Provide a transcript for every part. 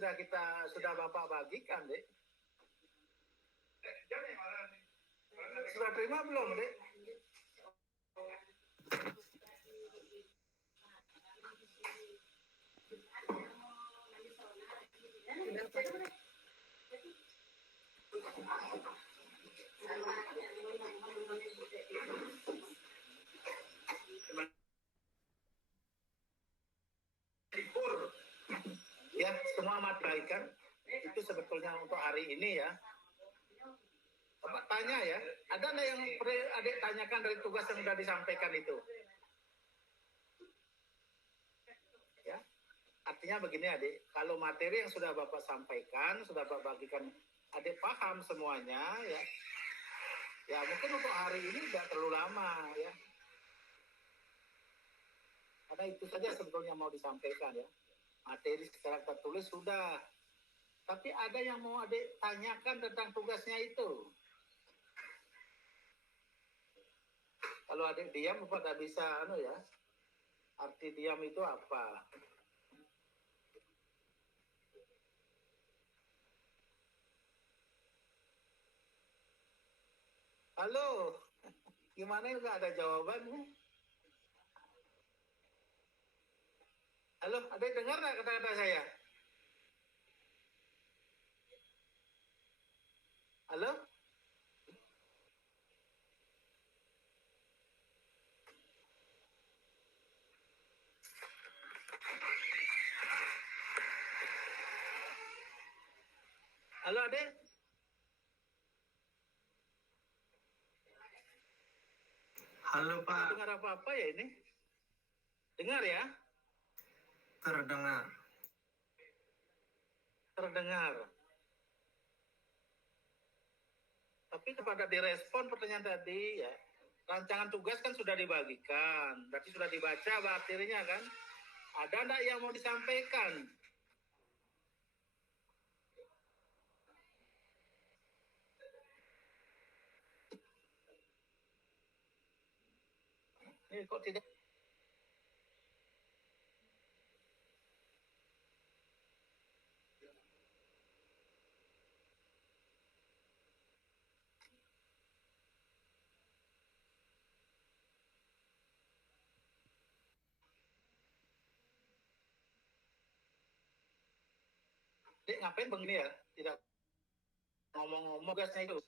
sudah Bapak bagikan, Dek. Sudah terima belum, Dek? Ya, semua amat baik kan? Itu sebetulnya untuk hari ini ya. Bapak tanya ya, ada nggak yang adik tanyakan dari tugas yang sudah disampaikan itu? Ya, artinya begini adik, kalau materi yang sudah Bapak sampaikan, sudah Bapak bagikan, adik paham semuanya ya. Ya mungkin untuk hari ini tidak terlalu lama ya. Karena itu saja sebetulnya mau disampaikan ya. Materi secara tertulis sudah. Tapi ada yang mau adik tanyakan tentang tugasnya itu. Kalau adik diam, Bapak tidak bisa, ya. Arti diam itu apa? Halo, gimana nggak ada jawabannya? Halo, adik dengar nggak kata-kata saya? Halo? Halo adik? Halo Pak. Dengar apa-apa ya ini? Dengar ya? Terdengar. Terdengar. Tapi kepada direspon pertanyaan tadi ya, rancangan tugas kan sudah dibagikan, berarti sudah dibaca materinya kan? Ada enggak yang mau disampaikan? Ini kok tidak? Dek, ngapain begini ya? Tidak ngomong-ngomong tugasnya itu.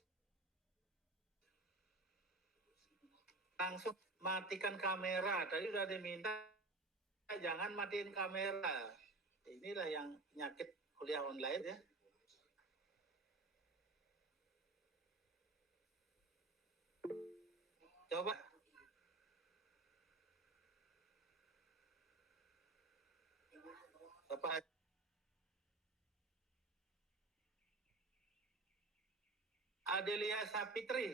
Langsung matikan kamera. Tadi sudah diminta jangan matiin kamera. Inilah yang penyakit kuliah online ya. Coba. Bapak. Adelia Sapitri.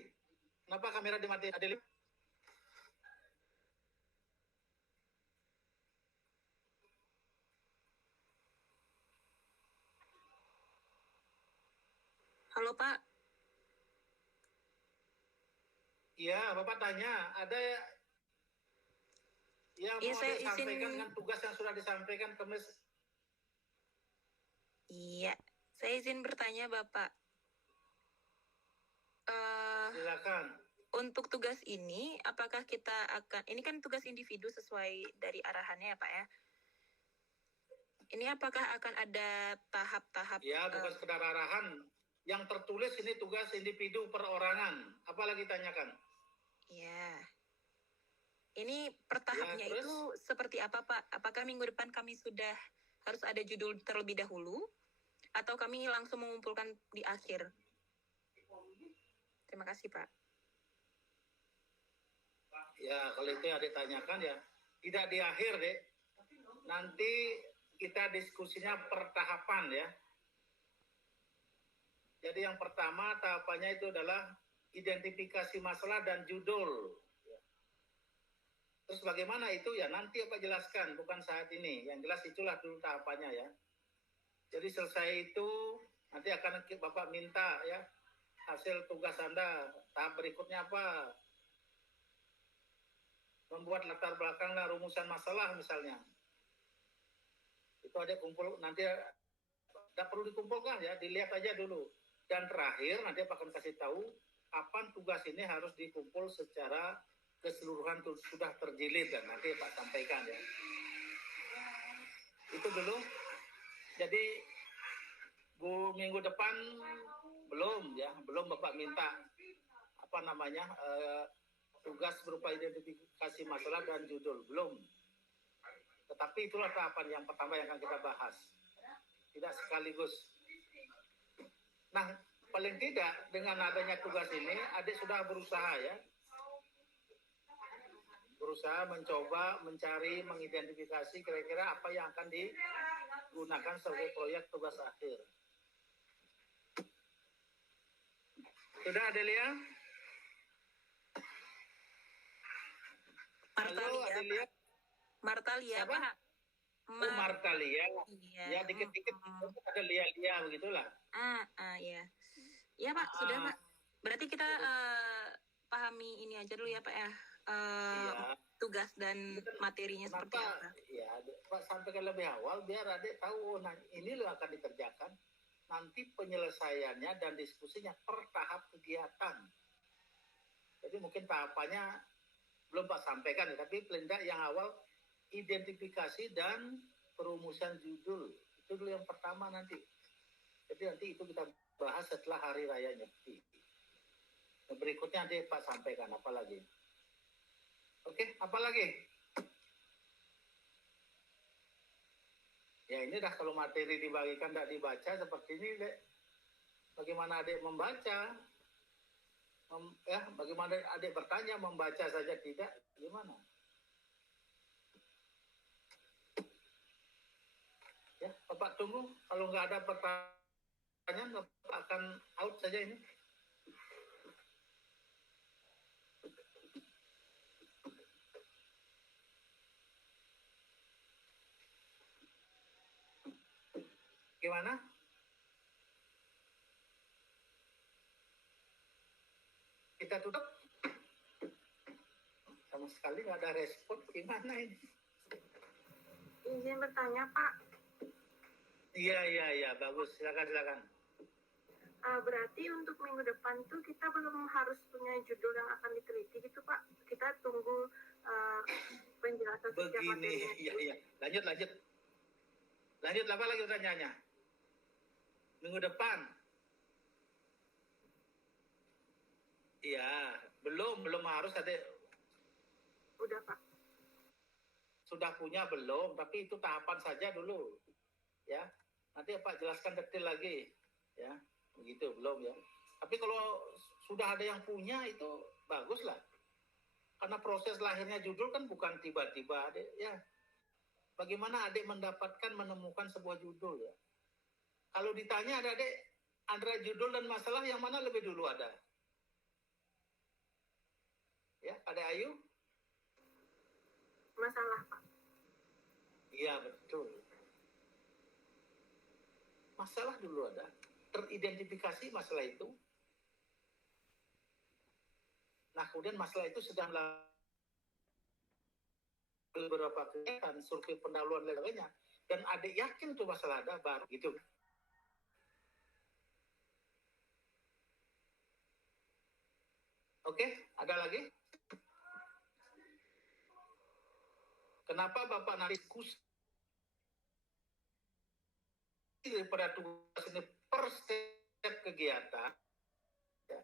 Kenapa kamera dimatiin, Adelia? Halo Pak. Iya, Bapak tanya, ada yang mau saya disampaikan dengan tugas yang sudah disampaikan ke Mes? Iya, saya izin bertanya Bapak. Silakan. Untuk tugas ini, apakah kita akan, ini kan tugas individu sesuai dari arahannya ya Pak ya? Ini apakah akan ada tahap-tahap? Ya, bukan sekedar arahan. Yang tertulis ini tugas individu perorangan. Apalagi tanyakan? Iya. Ini per tahapnya Ya, itu seperti apa Pak? Apakah minggu depan kami sudah harus ada judul terlebih dahulu? Atau kami langsung mengumpulkan di akhir? Terima kasih Pak. Ya, kalau itu yang ditanyakan ya, tidak di akhir deh. Nanti kita diskusinya per tahapan ya. Jadi yang pertama tahapannya itu adalah identifikasi masalah dan judul. Terus bagaimana itu ya nanti Pak jelaskan, bukan saat ini. Yang jelas itulah dulu tahapannya ya. Jadi selesai itu nanti akan Bapak minta ya hasil tugas Anda. Tahap berikutnya apa? Membuat latar belakang dan rumusan masalah misalnya. Itu ada kumpul nanti tidak perlu dikumpulkan ya, dilihat aja dulu. Dan terakhir nanti Pak akan kasih tahu kapan tugas ini harus dikumpul secara keseluruhan sudah terjilid dan nanti Pak sampaikan ya. Itu dulu. Jadi minggu depan belum ya, belum Bapak minta tugas berupa identifikasi masalah dan judul, belum. Tetapi itulah tahapan yang pertama yang akan kita bahas. Tidak sekaligus. Nah, paling tidak dengan adanya tugas ini, adik sudah berusaha ya. Berusaha mencoba, mencari, mengidentifikasi kira-kira apa yang akan digunakan sebagai proyek tugas akhir. Sudah, Adelia? Halo, Adelia. Martalia, Siapa? Pak. Oh, Martalia. Iya. Ya, dikit-dikit ada Lia-Lia begitulah. Ya. Ya, Pak, sudah, Pak. Berarti kita pahami ini aja dulu ya, Pak ya. Iya. Tugas dan materinya seperti apa. Ya, Pak sampaikan lebih awal biar adik tahu, nah ini loh akan dikerjakan. Nanti penyelesaiannya dan diskusinya per tahap kegiatan. Jadi mungkin tahapannya belum Pak sampaikan, tapi paling tidak yang awal identifikasi dan perumusan judul. Itu dulu yang pertama nanti. Jadi nanti itu kita bahas setelah Hari Raya Nyepi. Nah, berikutnya nanti Pak sampaikan apa lagi. Oke, apa lagi? Ya ini dah kalau materi dibagikan tidak dibaca seperti ini, Dek. Bagaimana adik membaca? Bagaimana adik bertanya, membaca saja tidak? Gimana? Ya, Bapak tunggu. Kalau nggak ada pertanyaan, Bapak akan out saja ini. Gimana? Kita tutup? Sama sekali nggak ada respon. Gimana ini? Izin bertanya, Pak. Iya. Bagus. Silakan. Berarti untuk minggu depan tuh kita belum harus punya judul yang akan diteliti gitu, Pak. Kita tunggu penjelasan setiap materinya. Iya. Lanjut, apa lagi pertanyaannya? Minggu depan? Iya, belum harus ada. Udah, Pak. Sudah punya belum, tapi itu tahapan saja dulu. Ya. Nanti Pak jelaskan detail lagi. Ya. Begitu, belum ya. Tapi kalau sudah ada yang punya itu baguslah. Karena proses lahirnya judul kan bukan tiba-tiba, Adik, ya. Bagaimana Adik menemukan sebuah judul ya. Kalau ditanya Adik, antara judul dan masalah yang mana lebih dulu ada? Ya, Adik Ayu? Masalah, Pak. Iya, betul. Masalah dulu ada. Teridentifikasi masalah itu. Nah, kemudian masalah itu sudah melakukan beberapa kegiatan, survei pendahuluan dan lainnya. Dan Adik yakin tuh masalah ada, baru gitu. Oke, ada lagi? Kenapa Bapak nanti diskusi daripada tugas ini per setiap kegiatan? Ya.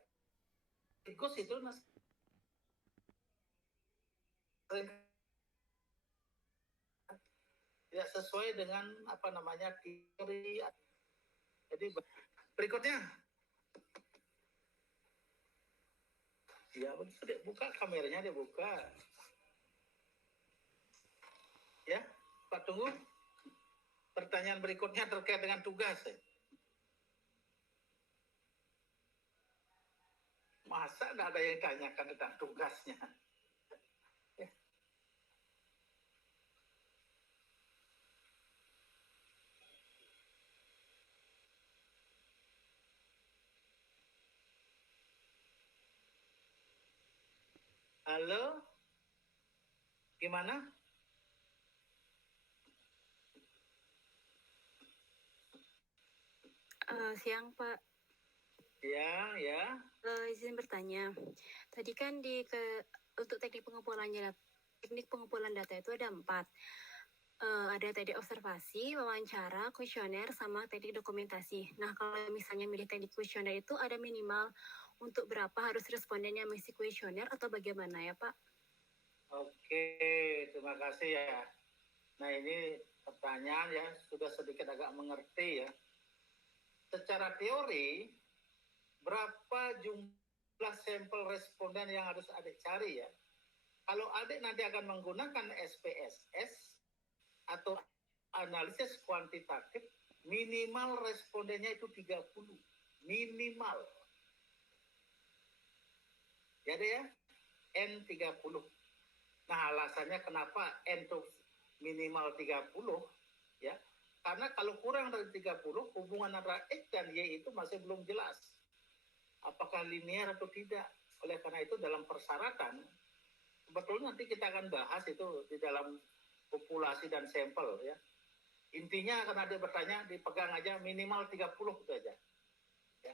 Tikus itu tidak sesuai dengan teori. Jadi berikutnya. Ya, buka kameranya, dia buka. Ya, Pak tunggu. Pertanyaan berikutnya terkait dengan tugas. Masa tidak ada yang ditanyakan tentang tugasnya? Ya. Halo? Gimana? Selamat siang, Pak. Ya. Izin bertanya. Tadi kan untuk teknik pengumpulan data itu ada 4. Ada teknik observasi, wawancara, kuesioner, sama teknik dokumentasi. Nah, kalau misalnya milih teknik kuesioner itu ada minimal untuk berapa harus responden yang mengisi kuesioner atau bagaimana ya, Pak? Oke, terima kasih ya. Nah, ini pertanyaan ya, sudah sedikit agak mengerti ya. Secara teori, berapa jumlah sampel responden yang harus adik cari ya? Kalau adik nanti akan menggunakan SPSS atau analisis kuantitatif, minimal respondennya itu 30. Minimal. Jadi ya, N30. Nah, alasannya kenapa N itu minimal 30, ya. Karena kalau kurang dari 30, hubungan antara X dan Y itu masih belum jelas. Apakah linear atau tidak. Oleh karena itu dalam persyaratan, sebetulnya nanti kita akan bahas itu di dalam populasi dan sampel ya. Intinya karena ada bertanya, dipegang aja minimal 30 itu aja. Ya.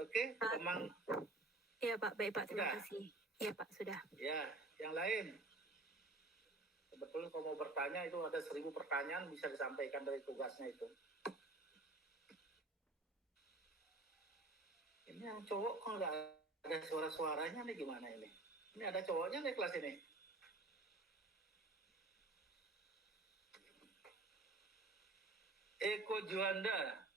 Oke, Kemang. Iya, Pak. Baik, Pak. Terima kasih. Iya, Pak. Sudah. Ya, yang lain. Sebetulnya kalau mau bertanya itu ada 1000 pertanyaan bisa disampaikan dari tugasnya itu. Ini yang cowok kok nggak ada suara-suaranya nih, gimana ini? Ini ada cowoknya nih kelas ini. Eko Juanda.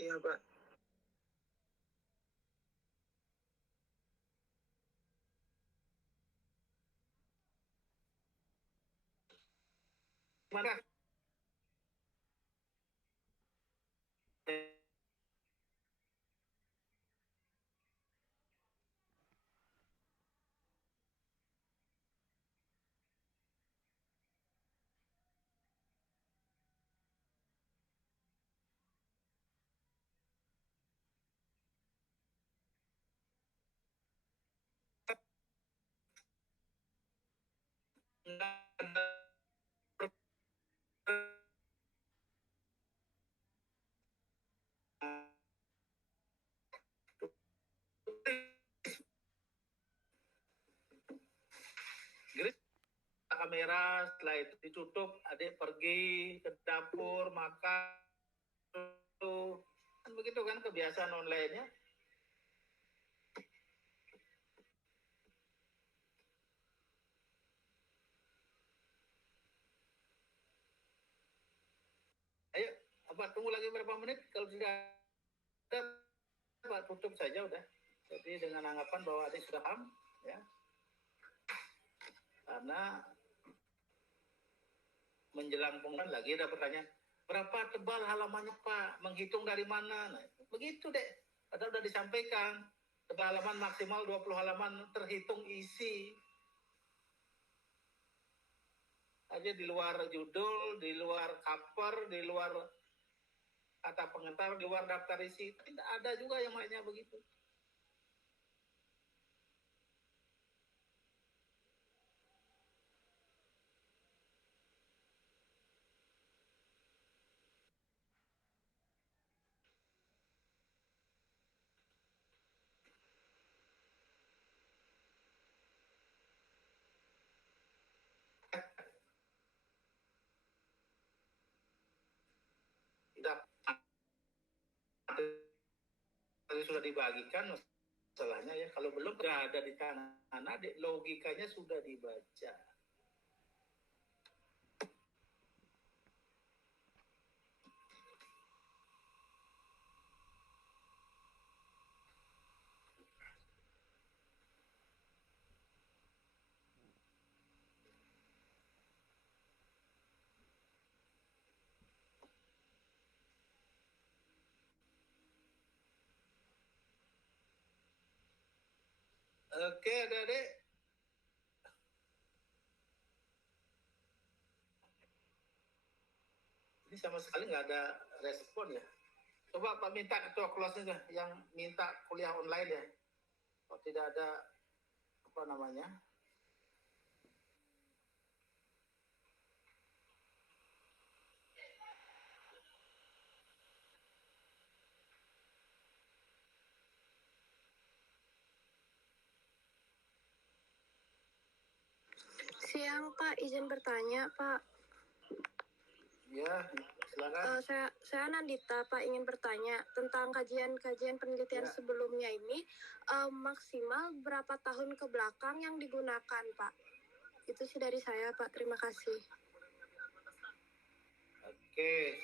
Iya, Pak. Mana? Kamera, setelah itu ditutup, adik pergi ke dapur makan, kan begitu kan kebiasaan online-nya. Ayo, Pak tunggu lagi berapa menit, kalau tidak ada Pak tutup saja udah. Jadi dengan anggapan bahwa adik sudah paham ya. Karena menjelang pengumuman lagi ada pertanyaan, berapa tebal halamannya Pak? Menghitung dari mana? Nah, begitu deh. Padahal sudah disampaikan, tebal halaman maksimal 20 halaman terhitung isi. Aja di luar judul, di luar cover, di luar kata pengantar, di luar daftar isi. Tidak ada juga yang lainnya begitu. Tadi sudah dibagikan masalahnya ya, kalau belum sudah ada di tangan adik, logikanya sudah dibaca. Oke, adik-adik. Ini sama sekali nggak ada respon ya. Coba Pak minta ketua kelasnya yang minta kuliah online ya. Kalau tidak ada apa namanya. Siang Pak, izin bertanya Pak. Ya, silakan. Saya Nandita Pak, ingin bertanya tentang kajian penelitian Ya. sebelumnya ini, maksimal berapa tahun ke belakang yang digunakan Pak? Itu sih dari saya Pak, terima kasih. Oke.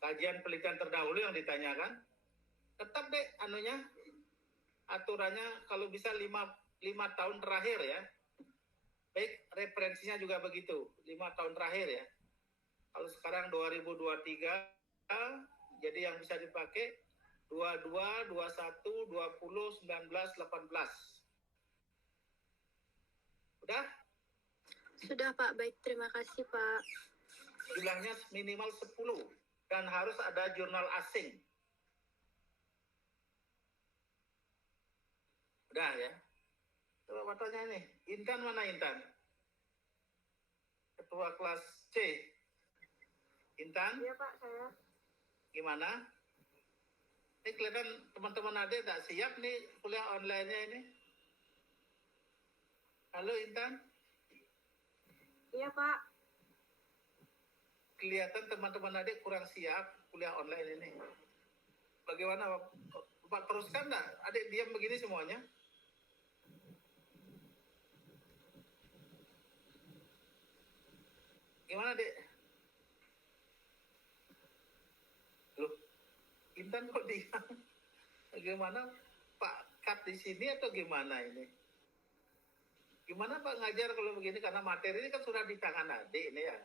Kajian penelitian terdahulu yang ditanyakan, tetap deh anunya, aturannya kalau bisa 5 tahun terakhir ya. Baik, referensinya juga begitu, 5 tahun terakhir ya. Kalau sekarang 2023, jadi yang bisa dipakai 22, 21, 20, 19, 18. Udah? Sudah Pak, baik, terima kasih Pak. Jumlahnya minimal 10 dan harus ada jurnal asing. Udah ya. Coba tanya nih, Intan mana Intan? Ketua kelas C. Intan? Iya Pak, saya. Gimana? Ini kelihatan teman-teman adik tak siap nih kuliah online-nya ini. Halo Intan? Iya Pak. Kelihatan teman-teman adik kurang siap kuliah online ini. Bagaimana Pak, teruskan nggak? Adik diam begini semuanya? Gimana dek? Loh, Intan kok diam? Bagaimana Pak cut di sini atau gimana ini? Gimana Pak ngajar kalau begini? Karena materi ini kan sudah di tangan adik ini ya.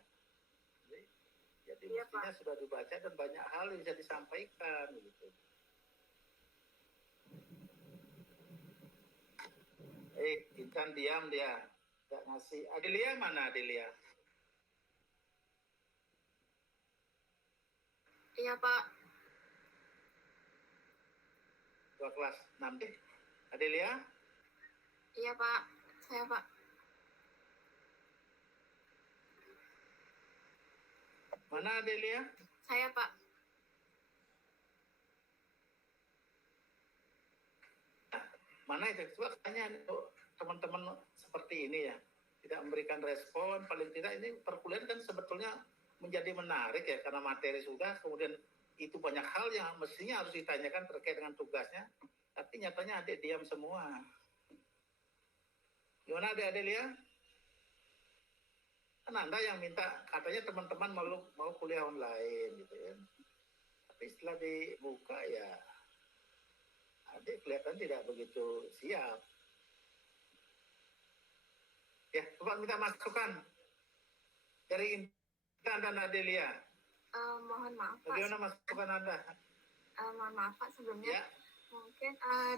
Jadi Iya, mestinya Pak. sudah dibaca dan banyak hal yang bisa disampaikan gitu. Intan diam dia. Nggak ngasih. Adelia mana Adelia? Iya Pak. Dua kelas 6 deh. Adelia? Iya Pak. Saya Pak. Mana Adelia? Saya Pak. Mana itu? Coba tanya teman-teman seperti ini ya. Tidak memberikan respon, paling tidak ini perkuliahan kan sebetulnya menjadi menarik ya, karena materi sudah, kemudian itu banyak hal yang mestinya harus ditanyakan terkait dengan tugasnya, tapi nyatanya adik diam semua. Gimana adik Adelia? Kan Anda yang minta, katanya teman-teman mau kuliah online gitu ya. Tapi setelah dibuka ya, adik kelihatan tidak begitu siap. Ya, coba minta masukan dari Intan dan Adelia. Mohon maaf Pak. Bagaimana masukan Anda? Mohon maaf Pak sebelumnya. Ya, Mungkin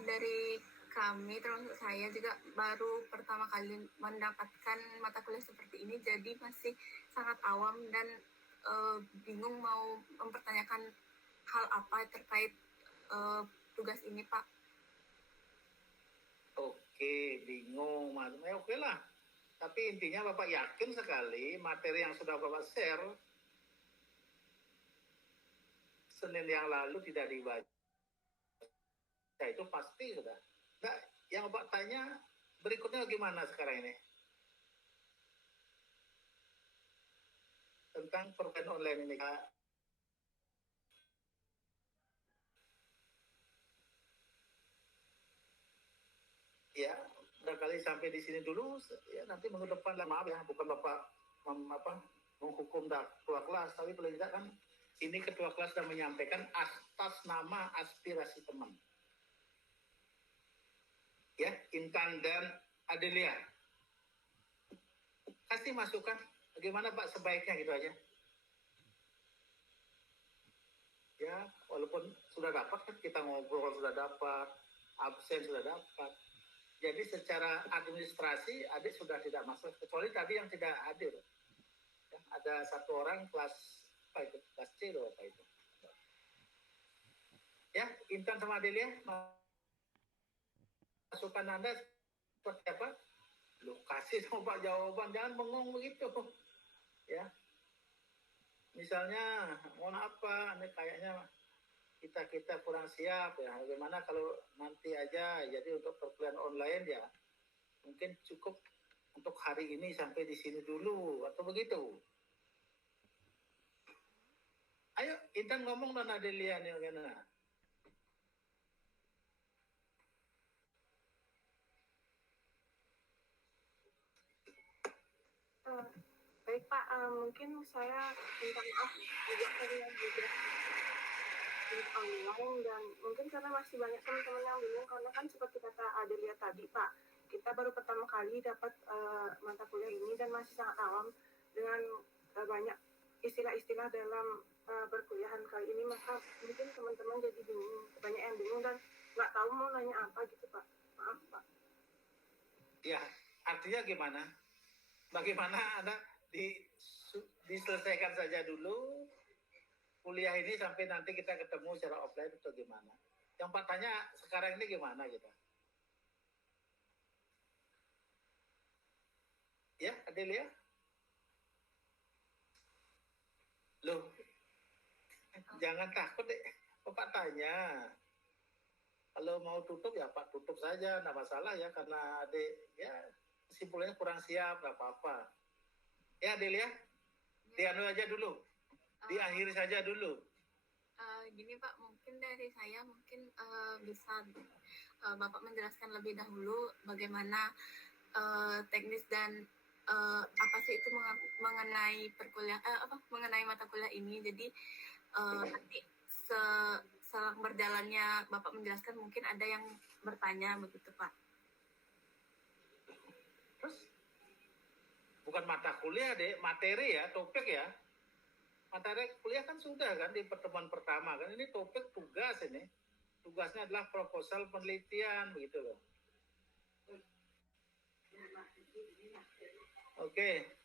dari kami termasuk saya juga baru pertama kali mendapatkan mata kuliah seperti ini, jadi masih sangat awam dan bingung mau mempertanyakan hal apa terkait tugas ini Pak. oke, bingung. Oke lah. Tapi intinya Bapak yakin sekali materi yang sudah Bapak share Senin yang lalu tidak dibaca. Itu pasti sudah. Nah, yang Bapak tanya berikutnya gimana sekarang ini? Tentang perkuliahan online ini. Ya, barangkali sampai di sini dulu. Ya, nanti minggu depan lah, maaf ya, bukan Bapak menghukum ketua kelas, tapi paling tidak kan ini ketua kelas sudah menyampaikan atas nama aspirasi teman. Ya, Intan dan Adelia. Kasih masukan, bagaimana Pak sebaiknya gitu aja. Ya, walaupun sudah dapat kan kita ngobrol sudah dapat, absen sudah dapat. Jadi secara administrasi adik sudah tidak masuk, kecuali tadi yang tidak hadir. Ya, ada satu orang kelas apa itu? Kelas C loh apa itu? Intan sama Adelia, masukan Anda seperti apa? Lu kasih dong Pak jawaban, jangan bengong begitu. Ya. Misalnya, mohon apa? Ini kayaknya kita kurang siap ya. Bagaimana kalau nanti aja, jadi untuk perkuliahan online ya, mungkin cukup untuk hari ini sampai di sini dulu, atau begitu. Ayo, Intan ngomong dan Adelia nih, bagaimana? Baik Pak, mungkin saya minta maaf juga karena juga online dan mungkin karena masih banyak teman-teman yang bingung karena kan seperti kata Adelia tadi Pak, kita baru pertama kali dapat mata kuliah ini dan masih sangat awam dengan banyak istilah-istilah dalam perkuliahan kali ini, maka mungkin teman-teman jadi bingung, banyak yang bingung dan nggak tahu mau nanya apa gitu Pak. Maaf Pak. Ya, artinya gimana? Bagaimana Anda diselesaikan saja dulu kuliah ini sampai nanti kita ketemu secara offline atau gimana? Yang Pak tanya sekarang ini gimana kita? Ya, Adelia? Loh, jangan takut deh. Pak tanya. Kalau mau tutup ya Pak tutup saja, nggak masalah ya, karena adik ya kesimpulannya kurang siap, nggak apa-apa. Ya Adelia, dianu aja dulu, diakhiri saja dulu. Gini Pak, mungkin dari saya mungkin bisa Bapak menjelaskan lebih dahulu bagaimana teknis dan apa sih itu mengenai mengenai mata kuliah ini. Jadi nanti selang berjalannya Bapak menjelaskan mungkin ada yang bertanya begitu Pak. Terus bukan mata kuliah deh, materi ya, topik ya. Materi kuliah kan sudah kan di pertemuan pertama kan, ini topik tugas ini. Tugasnya adalah proposal penelitian begitu loh. Oke.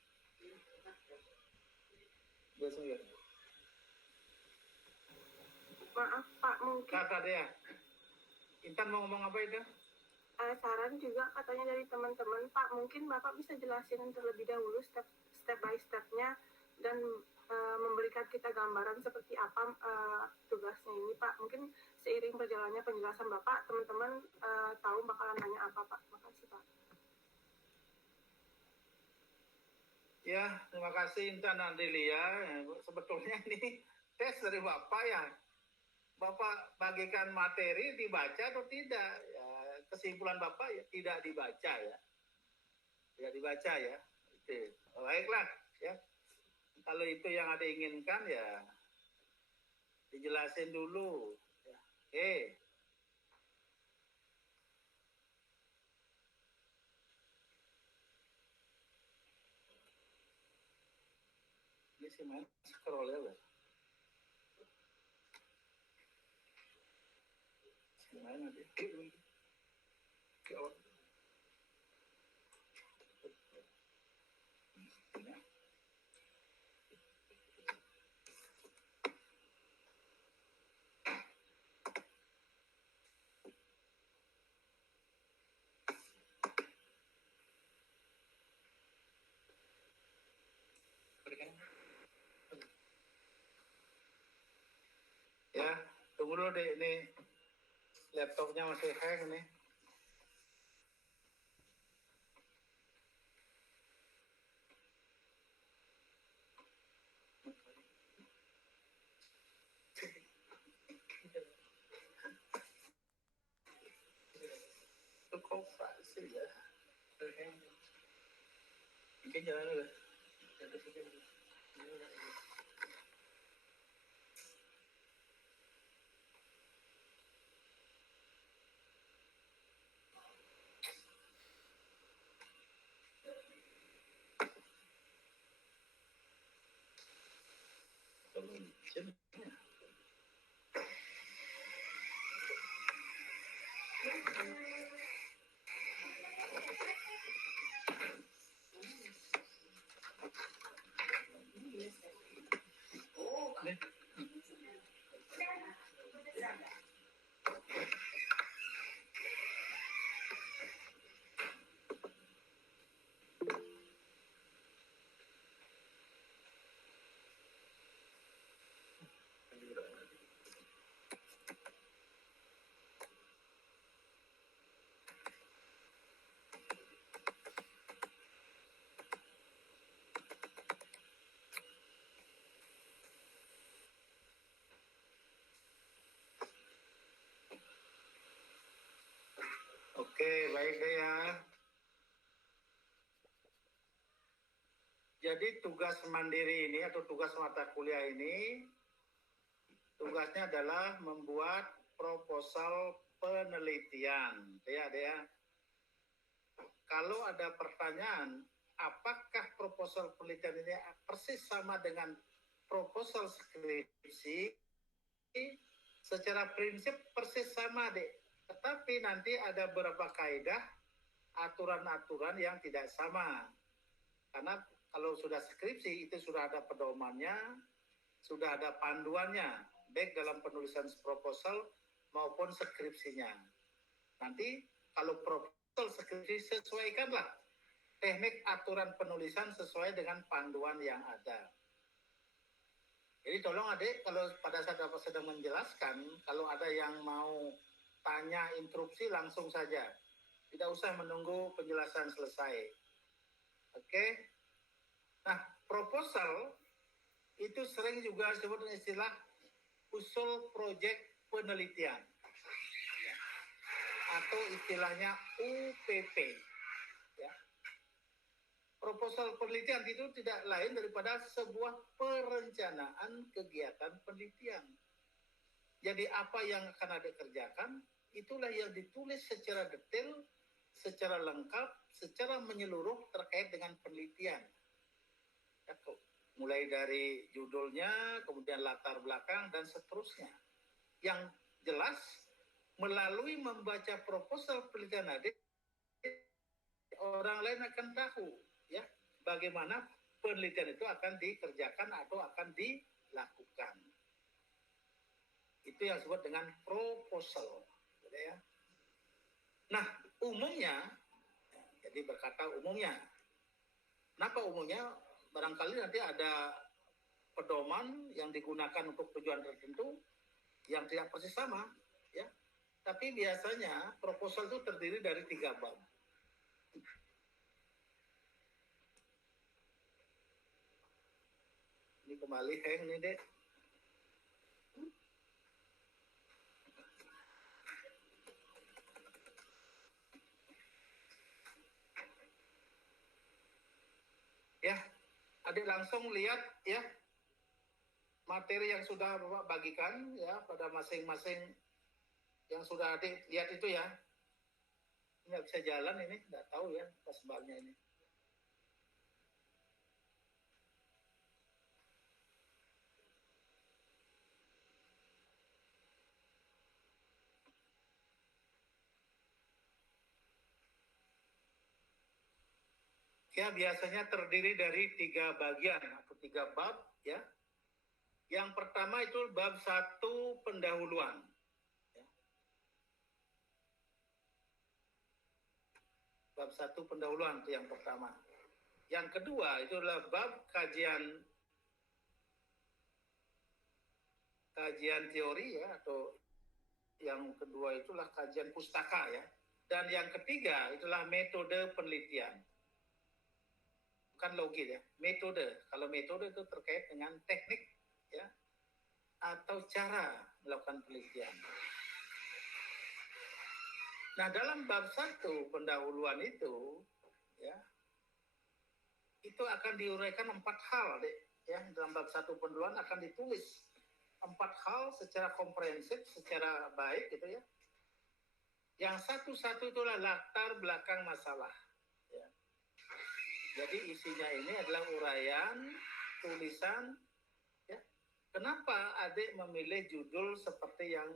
Maaf Pak, mungkin Kata dia. Intan mau ngomong apa itu? saran juga katanya dari teman-teman Pak, mungkin Bapak bisa jelasin terlebih dahulu step by stepnya dan memberikan kita gambaran seperti apa tugasnya ini Pak. Mungkin seiring berjalannya penjelasan Bapak, teman-teman tahu bakalan nanya apa Pak. Makasih Pak. Ya, terima kasih Intan Adelia. Sebetulnya ini tes dari Bapak ya. Bapak bagikan materi dibaca atau tidak? Ya, kesimpulan Bapak ya tidak dibaca ya. Tidak dibaca ya. Itu. Baiklah ya. Kalau itu yang ada inginkan ya dijelasin dulu. Ya. Oke. Ini sih main scroll ya. Main nanti. Ya, tunggu dulu deh, ini laptopnya masih hang nih. Itu koperasi ya. Mungkin jalan dulu. Oke, baik deh ya. Jadi tugas mandiri ini atau tugas mata kuliah ini, tugasnya adalah membuat proposal penelitian. Ya. Kalau ada pertanyaan, apakah proposal penelitian ini persis sama dengan proposal skripsi? Secara prinsip persis sama, Dek. Tetapi nanti ada beberapa kaidah, aturan-aturan yang tidak sama. Karena kalau sudah skripsi, itu sudah ada pedomannya, sudah ada panduannya, baik dalam penulisan proposal maupun skripsinya. Nanti kalau proposal skripsi, sesuaikanlah teknik aturan penulisan sesuai dengan panduan yang ada. Jadi tolong adik, kalau pada saat Bapak sedang menjelaskan, kalau ada yang mau tanya interupsi langsung saja. Tidak usah menunggu penjelasan selesai. Oke? Nah, proposal itu sering juga disebut dengan istilah usul proyek penelitian. Atau istilahnya UPP. Ya. Proposal penelitian itu tidak lain daripada sebuah perencanaan kegiatan penelitian. Jadi apa yang akan ada kerjakan, itulah yang ditulis secara detail, secara lengkap, secara menyeluruh terkait dengan penelitian. Ya, mulai dari judulnya, kemudian latar belakang, dan seterusnya. Yang jelas, melalui membaca proposal penelitian adik, orang lain akan tahu ya bagaimana penelitian itu akan dikerjakan atau akan dilakukan. Itu yang disebut dengan proposal. Ya. Nah, umumnya, jadi berkata umumnya. Kenapa umumnya? Barangkali nanti ada pedoman yang digunakan untuk tujuan tertentu yang tidak persis sama. Ya. Tapi biasanya proposal itu terdiri dari 3 bab. Ini kembali hang nih, Dek. Ya, adik langsung lihat ya materi yang sudah Bapak bagikan ya pada masing-masing yang sudah adik lihat itu ya. Nggak bisa jalan ini, nggak tahu ya sebabnya ini. Ya, biasanya terdiri dari 3 bagian atau 3 bab ya. Yang pertama itu bab 1 pendahuluan. Ya. Bab 1 pendahuluan itu yang pertama. Yang kedua itu adalah bab kajian teori ya, atau yang kedua itulah kajian pustaka ya. Dan yang ketiga itulah metode penelitian. Bukan logis ya, metode. Kalau metode itu terkait dengan teknik ya atau cara melakukan penelitian. Nah, dalam bab 1 pendahuluan itu ya itu akan diuraikan 4 hal deh ya. Dalam bab 1 pendahuluan akan ditulis 4 hal secara komprehensif, secara baik gitu ya. Yang satu-satu itulah latar belakang masalah. Ya. Jadi isinya ini adalah uraian, tulisan. Ya. Kenapa adik memilih judul seperti yang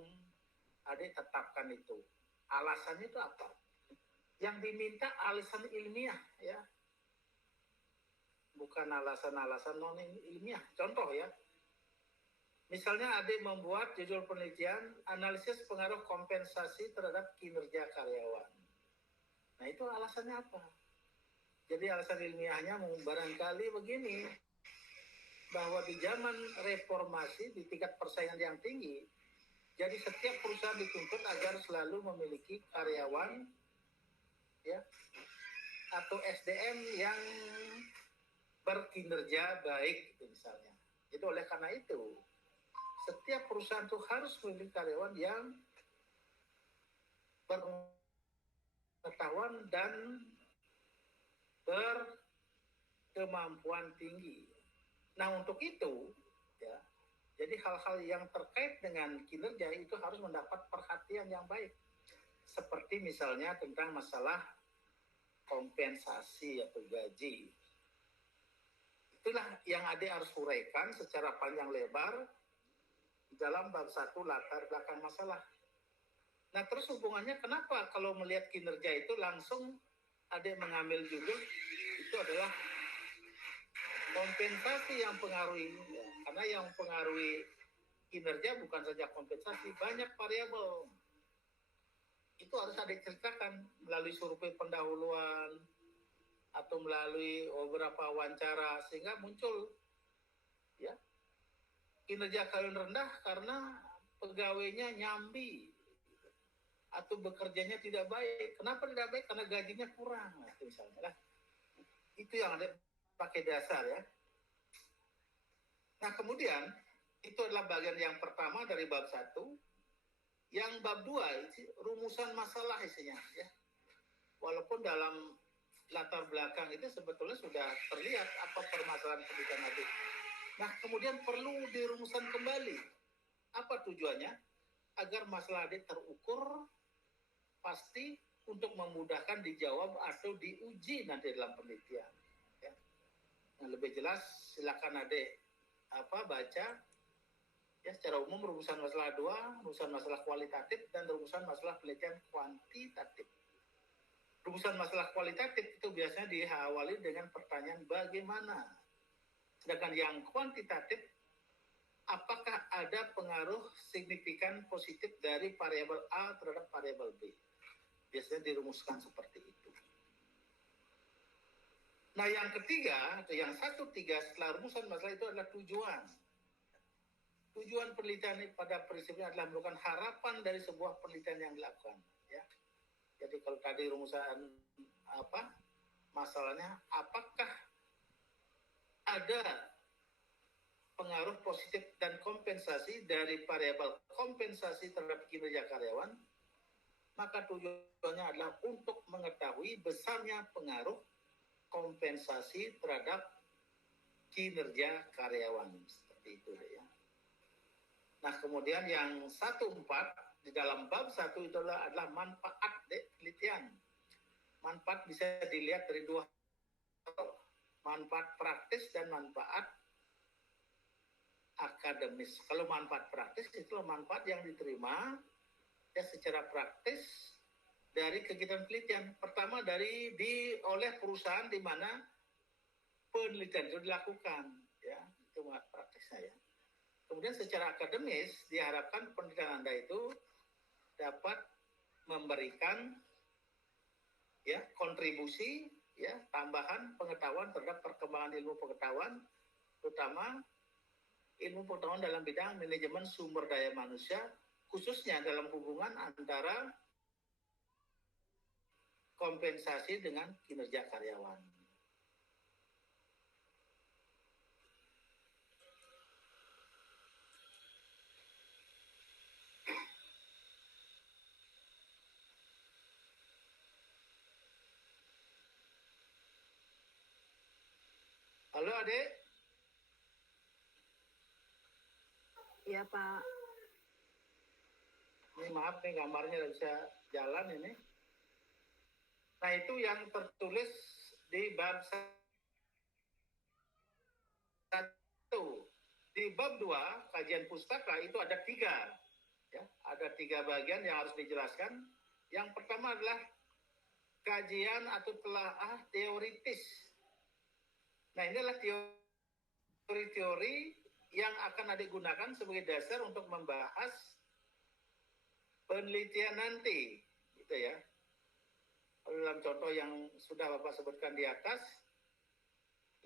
adik tetapkan itu? Alasannya itu apa? Yang diminta alasan ilmiah, ya. Bukan alasan-alasan non ilmiah. Contoh ya. Misalnya adik membuat judul penelitian analisis pengaruh kompensasi terhadap kinerja karyawan. Nah, itu alasannya apa? Jadi alasan ilmiahnya barangkali begini, bahwa di zaman reformasi di tingkat persaingan yang tinggi, jadi setiap perusahaan dituntut agar selalu memiliki karyawan ya atau SDM yang berkinerja baik misalnya. Jadi oleh karena itu setiap perusahaan itu harus memiliki karyawan yang pengetahuan dan berkemampuan tinggi. Nah, untuk itu, ya, jadi hal-hal yang terkait dengan kinerja itu harus mendapat perhatian yang baik. Seperti misalnya tentang masalah kompensasi atau gaji. Itulah yang adik harus uraikan secara panjang lebar di dalam bab 1 latar belakang masalah. Nah, terus hubungannya kenapa kalau melihat kinerja itu langsung adik mengambil judul itu adalah kompensasi yang pengaruhi, ya. Karena yang pengaruhi kinerja bukan saja kompensasi, banyak variabel. Itu harus adik ceritakan melalui survei pendahuluan atau melalui beberapa wawancara sehingga muncul, ya, kinerja kalian rendah karena pegawainya nyambi atau bekerjanya tidak baik. Kenapa tidak baik? Karena gajinya kurang, nah, itu misalnya lah. Itu yang ada pakai dasar, ya. Nah, kemudian itu adalah bagian yang pertama dari bab 1. Yang bab 2 rumusan masalah isinya, ya. Walaupun dalam latar belakang itu sebetulnya sudah terlihat apa permasalahan pendidikan adik. Nah, kemudian perlu dirumuskan kembali. Apa tujuannya? Agar masalah adik terukur pasti untuk memudahkan dijawab atau diuji nanti dalam penelitian. Ya. Nah, lebih jelas silakan adik baca, ya, secara umum rumusan masalah 2, rumusan masalah kualitatif, dan rumusan masalah penelitian kuantitatif. Rumusan masalah kualitatif itu biasanya diawali dengan pertanyaan bagaimana. Sedangkan yang kuantitatif, apakah ada pengaruh signifikan positif dari variabel A terhadap variabel B? Biasanya dirumuskan seperti itu. Nah, yang ketiga, atau yang 1-3 setelah rumusan masalah itu adalah tujuan. Tujuan penelitian pada prinsipnya adalah merupakan harapan dari sebuah penelitian yang dilakukan. Ya. Jadi kalau tadi rumusan masalahnya, apakah ada pengaruh positif dan kompensasi dari variabel kompensasi terhadap kinerja karyawan, maka tujuannya adalah untuk mengetahui besarnya pengaruh kompensasi terhadap kinerja karyawan. Seperti itu, ya. Nah, kemudian yang 1-4 di dalam bab 1 itu adalah manfaat penelitian. Manfaat bisa dilihat dari dua hal, manfaat praktis dan manfaat akademis. Kalau manfaat praktis itu manfaat yang diterima, ya, secara praktis dari kegiatan penelitian. Pertama oleh perusahaan di mana penelitian itu dilakukan, ya, itu manfaat praktisnya, ya. Kemudian secara akademis diharapkan penelitian Anda itu dapat memberikan, ya, kontribusi, ya, tambahan pengetahuan terhadap perkembangan ilmu pengetahuan, terutama ilmu pengetahuan dalam bidang manajemen sumber daya manusia, khususnya dalam hubungan antara kompensasi dengan kinerja karyawan. Halo, adik? Ya, Pak. Ini maaf nih gambarnya tidak bisa jalan ini. Nah, itu yang tertulis di bab 1. Di bab 2, kajian pustaka itu ada 3. Ya, ada 3 bagian yang harus dijelaskan. Yang pertama adalah kajian atau telaah teoritis. Nah, inilah teori-teori yang akan adik gunakan sebagai dasar untuk membahas penelitian nanti, gitu, ya. Dalam contoh yang sudah Bapak sebutkan di atas,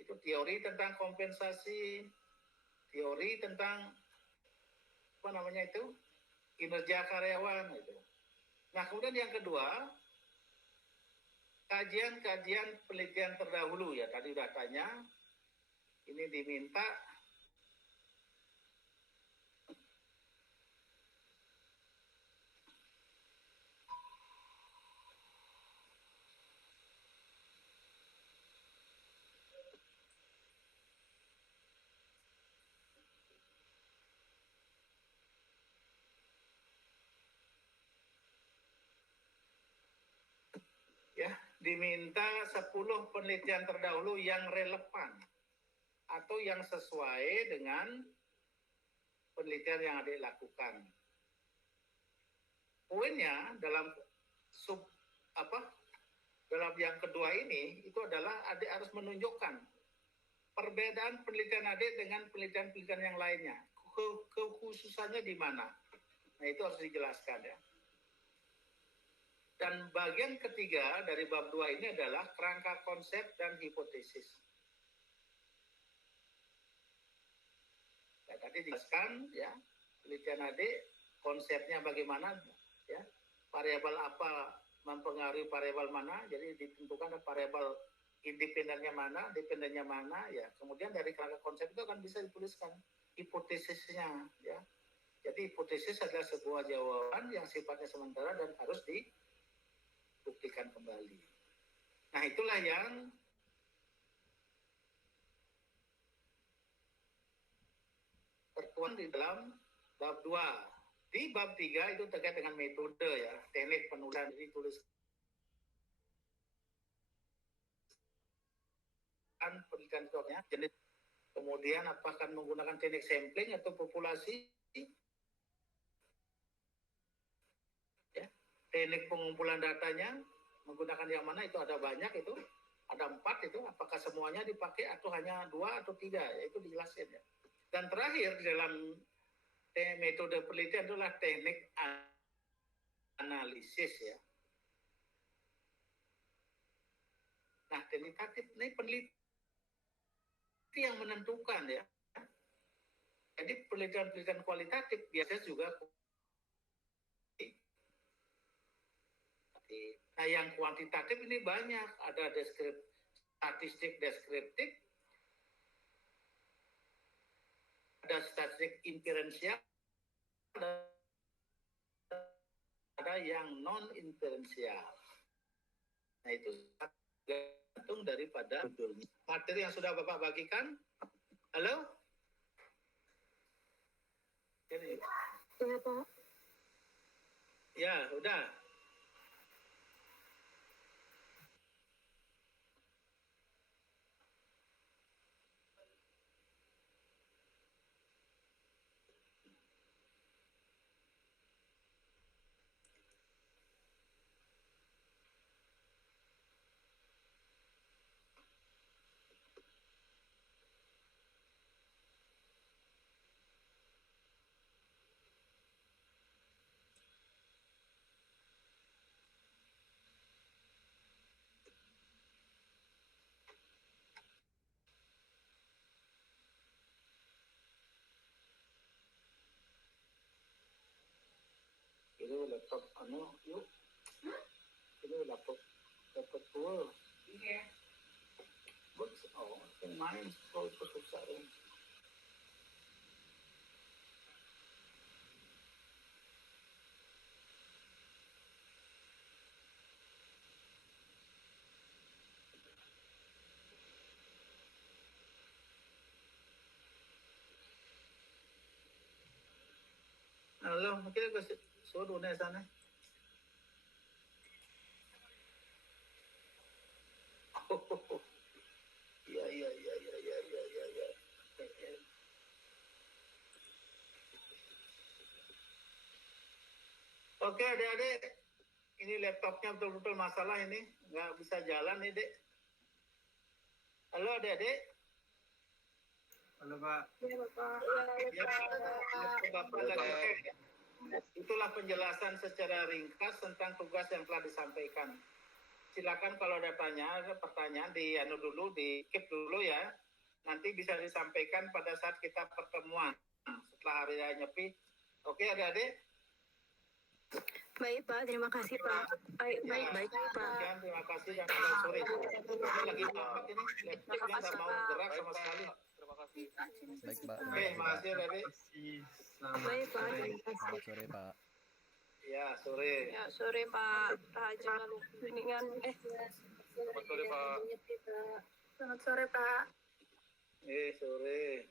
itu teori tentang kompensasi, teori tentang kinerja karyawan, gitu. Nah, kemudian yang kedua, kajian-kajian penelitian terdahulu, ya, tadi udah tanya, ini diminta diminta 10 penelitian terdahulu yang relevan atau yang sesuai dengan penelitian yang adik lakukan. Poinnya dalam dalam yang kedua ini itu adalah adik harus menunjukkan perbedaan penelitian adik dengan penelitian-penelitian yang lainnya. Kekhususannya di mana? Nah, itu harus dijelaskan ya. Dan bagian ketiga dari bab 2 ini adalah kerangka konsep dan hipotesis. Ya, tadi dijelaskan ya, penelitian adik konsepnya bagaimana ya, variabel apa mempengaruhi variabel mana, jadi ditentukan variabel independennya mana, dependennya mana ya. Kemudian dari kerangka konsep itu akan bisa dituliskan hipotesisnya ya. Jadi hipotesis adalah sebuah jawaban yang sifatnya sementara dan harus dibuktikan kembali. Nah, itulah yang tertuang di dalam bab 2. Di bab 3 itu terkait dengan metode ya, teknik penulisan, dituliskan penelitian stoknya, jenis, kemudian apakah menggunakan teknik sampling atau populasi, ya, teknik pengumpulan datanya menggunakan yang mana, itu ada banyak, itu ada 4 itu, apakah semuanya dipakai atau hanya 2 atau 3, ya, itu dijelasin ya. Dan terakhir di dalam metode penelitian adalah teknik analisis ya. Nah, kualitatif ini peneliti yang menentukan ya. Jadi penelitian-penelitian kualitatif biasanya juga. Nah, yang kuantitatif ini banyak, ada statistik deskriptif, ada statistik inferensial, ada yang non inferensial. Nah, itu tergantung daripada judulnya. Materi yang sudah Bapak bagikan. Halo? Ya, Pak. Ya, udah. Ini laptop yuk. Ini laptop tua. Iya. Yang main kalau itu susah ya. Halo, mungkin gue suruh nih sana. Iya. Oke, adik-adik, ini laptopnya betul-betul masalah ini, nggak bisa jalan nih, Dek. Halo, adik-adik. Halo, Pak. Ya, Bapak. Ya, Bapak lagi. Itulah penjelasan secara ringkas tentang tugas yang telah disampaikan. Silakan kalau ada pertanyaan di keep dulu ya. Nanti bisa disampaikan pada saat kita pertemuan setelah hari raya Nyepi. Oke, adik-adik? Baik, Pak. Terima kasih, Pak. Baik, Pak. Sekian, terima kasih dan selamat sore. Ini lagi lambat ini, laptopnya nggak mau gerak sama sekali. Baik, Pak. Oke, makasih adik-adik. Baik, Pak. Terima kasih. Selamat sore, Pak. Ya, sore. Ya, sore Pak Raja lalu kuningan. Selamat sore, Pak. Selamat sore, Pak. Sore.